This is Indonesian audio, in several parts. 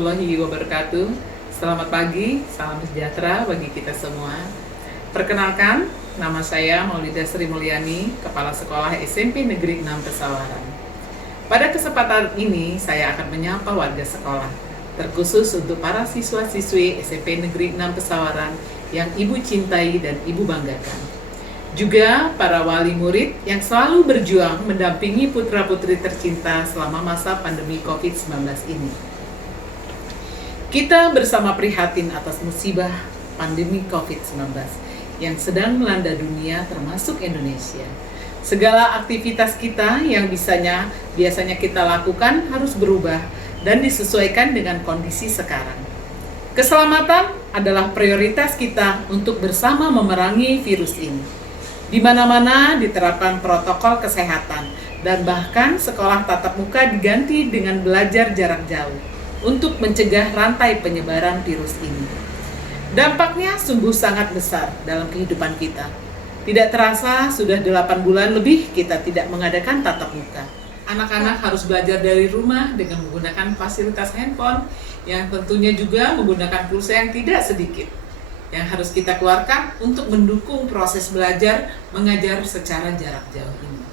warahmatullahi wabarakatuh. Selamat pagi, salam sejahtera bagi kita semua. Perkenalkan, nama saya Maulida Sri Mulyani, Kepala Sekolah SMP Negeri 6 Pesawaran. Pada kesempatan ini, saya akan menyapa warga sekolah, terkhusus untuk para siswa-siswi SMP Negeri 6 Pesawaran yang Ibu cintai dan Ibu banggakan. Juga para wali murid yang selalu berjuang mendampingi putra-putri tercinta selama masa pandemi COVID-19 ini. Kita bersama prihatin atas musibah pandemi COVID-19 yang sedang melanda dunia termasuk Indonesia. Segala aktivitas kita yang biasanya kita lakukan harus berubah dan disesuaikan dengan kondisi sekarang. Keselamatan adalah prioritas kita untuk bersama memerangi virus ini. Di mana-mana diterapkan protokol kesehatan dan bahkan sekolah tatap muka diganti dengan belajar jarak jauh untuk mencegah rantai penyebaran virus ini. Dampaknya sungguh sangat besar dalam kehidupan kita. Tidak terasa sudah 8 bulan lebih kita tidak mengadakan tatap muka. Anak-anak harus belajar dari rumah dengan menggunakan fasilitas handphone yang tentunya juga menggunakan pulsa yang tidak sedikit yang harus kita keluarkan untuk mendukung proses belajar mengajar secara jarak jauh ini.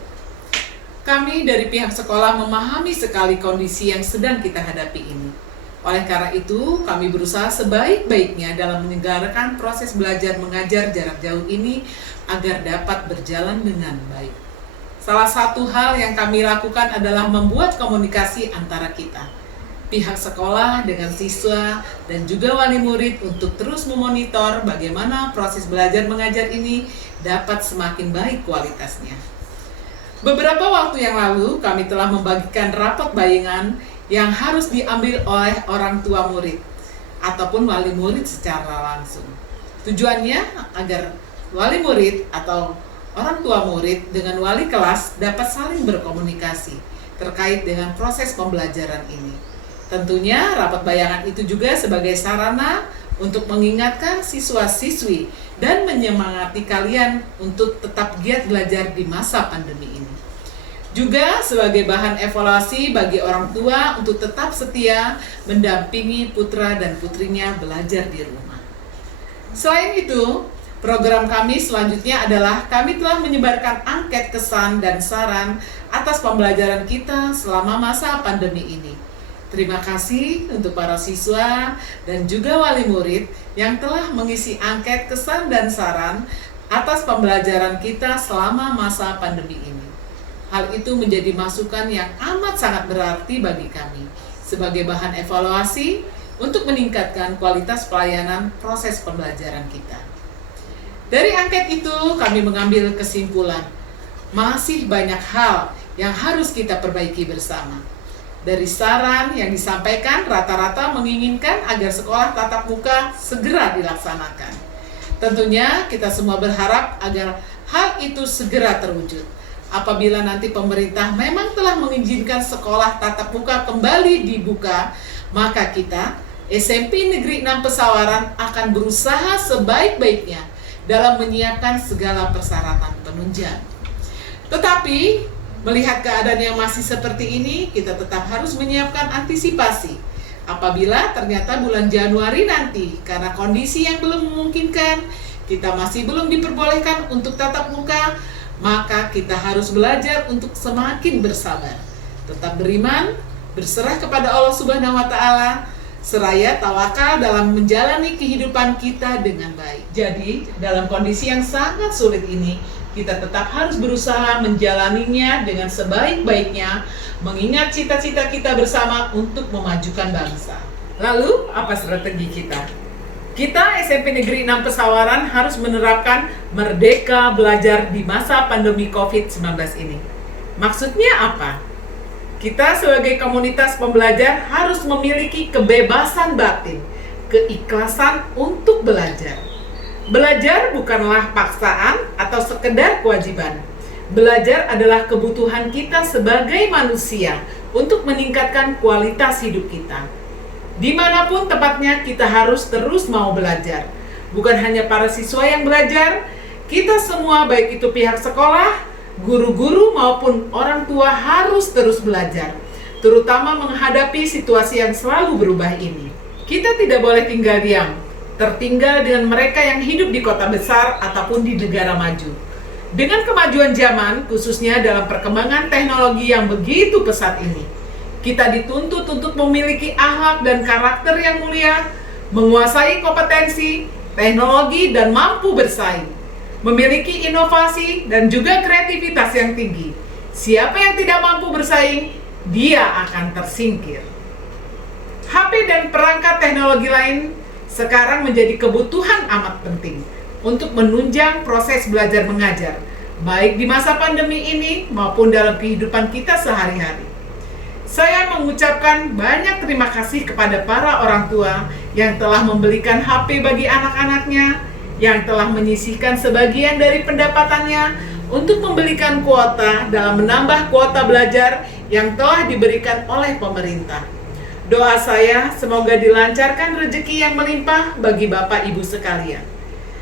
Kami dari pihak sekolah memahami sekali kondisi yang sedang kita hadapi ini. Oleh karena itu, kami berusaha sebaik-baiknya dalam menyelenggarakan proses belajar mengajar jarak jauh ini agar dapat berjalan dengan baik. Salah satu hal yang kami lakukan adalah membuat komunikasi antara kita, pihak sekolah dengan siswa dan juga wali murid untuk terus memonitor bagaimana proses belajar mengajar ini dapat semakin baik kualitasnya. Beberapa waktu yang lalu kami telah membagikan rapot bayangan yang harus diambil oleh orang tua murid ataupun wali murid secara langsung. Tujuannya agar wali murid atau orang tua murid dengan wali kelas dapat saling berkomunikasi terkait dengan proses pembelajaran ini. Tentunya rapat bayangan itu juga sebagai sarana untuk mengingatkan siswa-siswi dan menyemangati kalian untuk tetap giat belajar di masa pandemi ini. Juga sebagai bahan evaluasi bagi orang tua untuk tetap setia mendampingi putra dan putrinya belajar di rumah. Selain itu, program kami selanjutnya adalah kami telah menyebarkan angket kesan dan saran atas pembelajaran kita selama masa pandemi ini. Terima kasih untuk para siswa dan juga wali murid yang telah mengisi angket kesan dan saran atas pembelajaran kita selama masa pandemi ini. Hal itu menjadi masukan yang amat sangat berarti bagi kami sebagai bahan evaluasi untuk meningkatkan kualitas pelayanan proses pembelajaran kita. Dari angket itu kami mengambil kesimpulan, masih banyak hal yang harus kita perbaiki bersama. Dari saran yang disampaikan, rata-rata menginginkan agar sekolah tatap muka segera dilaksanakan. Tentunya kita semua berharap agar hal itu segera terwujud. Apabila nanti pemerintah memang telah mengizinkan sekolah tatap muka kembali dibuka, maka kita, SMP Negeri 6 Pesawaran akan berusaha sebaik-baiknya dalam menyiapkan segala persyaratan penunjang. Tetapi, melihat keadaan yang masih seperti ini, kita tetap harus menyiapkan antisipasi. Apabila ternyata bulan Januari nanti, karena kondisi yang belum memungkinkan, kita masih belum diperbolehkan untuk tatap muka, maka kita harus belajar untuk semakin bersabar. Tetap beriman, berserah kepada Allah Subhanahu wa Ta'ala, seraya tawakal dalam menjalani kehidupan kita dengan baik. Jadi, dalam kondisi yang sangat sulit ini, kita tetap harus berusaha menjalaninya dengan sebaik-baiknya, mengingat cita-cita kita bersama untuk memajukan bangsa. Lalu, apa strategi kita? Kita SMP Negeri 6 Pesawaran harus menerapkan merdeka belajar di masa pandemi COVID-19 ini. Maksudnya apa? Kita sebagai komunitas pembelajar harus memiliki kebebasan batin, keikhlasan untuk belajar. Belajar bukanlah paksaan atau sekedar kewajiban. Belajar adalah kebutuhan kita sebagai manusia untuk meningkatkan kualitas hidup kita. Dimanapun tempatnya kita harus terus mau belajar. Bukan hanya para siswa yang belajar, kita semua baik itu pihak sekolah, guru-guru maupun orang tua harus terus belajar. terutama menghadapi situasi yang selalu berubah ini. Kita tidak boleh tinggal diam, tertinggal dengan mereka yang hidup di kota besar ataupun di negara maju. Dengan kemajuan zaman, khususnya dalam perkembangan teknologi yang begitu pesat ini, kita dituntut untuk memiliki akhlak dan karakter yang mulia, menguasai kompetensi, teknologi, dan mampu bersaing, memiliki inovasi dan juga kreativitas yang tinggi. Siapa yang tidak mampu bersaing, dia akan tersingkir. HP dan perangkat teknologi lain sekarang menjadi kebutuhan amat penting untuk menunjang proses belajar mengajar, baik di masa pandemi ini maupun dalam kehidupan kita sehari-hari. Saya mengucapkan banyak terima kasih kepada para orang tua yang telah membelikan HP bagi anak-anaknya, yang telah menyisihkan sebagian dari pendapatannya untuk membelikan kuota dalam menambah kuota belajar yang telah diberikan oleh pemerintah. Doa saya semoga dilancarkan rezeki yang melimpah bagi Bapak Ibu sekalian.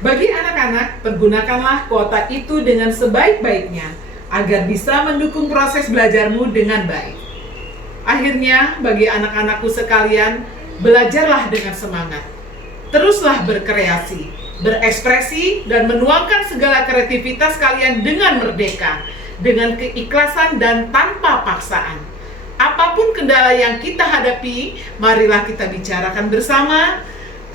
Bagi anak-anak, pergunakanlah kuota itu dengan sebaik-baiknya agar bisa mendukung proses belajarmu dengan baik. Akhirnya, bagi anak-anakku sekalian, belajarlah dengan semangat. Teruslah berkreasi, berekspresi, dan menuangkan segala kreativitas kalian dengan merdeka, dengan keikhlasan dan tanpa paksaan. Apapun kendala yang kita hadapi, marilah kita bicarakan bersama.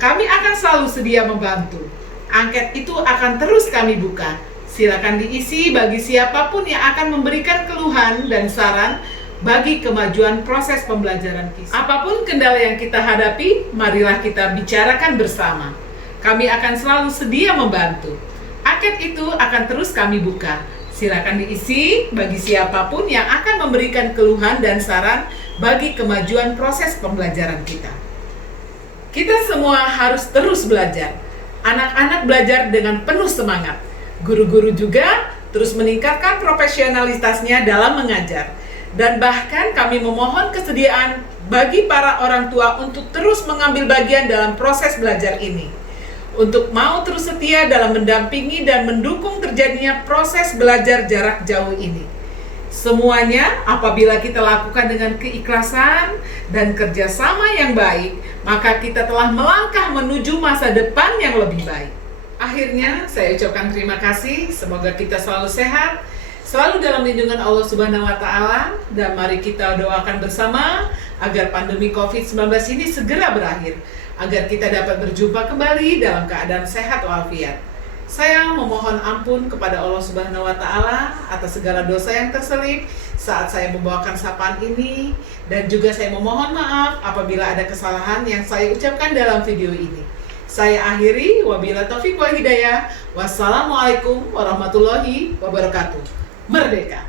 Kami akan selalu sedia membantu. Angket itu akan terus kami buka. Silakan diisi bagi siapapun yang akan memberikan keluhan dan saran bagi kemajuan proses pembelajaran kita. Apapun kendala yang kita hadapi, marilah kita bicarakan bersama. Kami akan selalu sedia membantu. Angket itu akan terus kami buka. Silakan diisi bagi siapapun yang akan memberikan keluhan dan saran bagi kemajuan proses pembelajaran kita. Kita semua harus terus belajar. Anak-anak belajar dengan penuh semangat. Guru-guru juga terus meningkatkan profesionalitasnya dalam mengajar. Dan bahkan kami memohon kesediaan bagi para orang tua untuk terus mengambil bagian dalam proses belajar ini, untuk mau terus setia dalam mendampingi dan mendukung terjadinya proses belajar jarak jauh ini. Semuanya apabila kita lakukan dengan keikhlasan dan kerjasama yang baik, maka kita telah melangkah menuju masa depan yang lebih baik. Akhirnya saya ucapkan terima kasih, semoga kita selalu sehat, selalu dalam lindungan Allah Subhanahu wa Ta'ala, dan mari kita doakan bersama agar pandemi COVID-19 ini segera berakhir, agar kita dapat berjumpa kembali dalam keadaan sehat walafiat. Saya memohon ampun kepada Allah Subhanahu wa Ta'ala atas segala dosa yang terselip saat saya membawakan sapaan ini, dan juga saya memohon maaf apabila ada kesalahan yang saya ucapkan dalam video ini. Saya akhiri, wabillahi taufiq wal hidayah. Wassalamualaikum warahmatullahi wabarakatuh. Merdeka!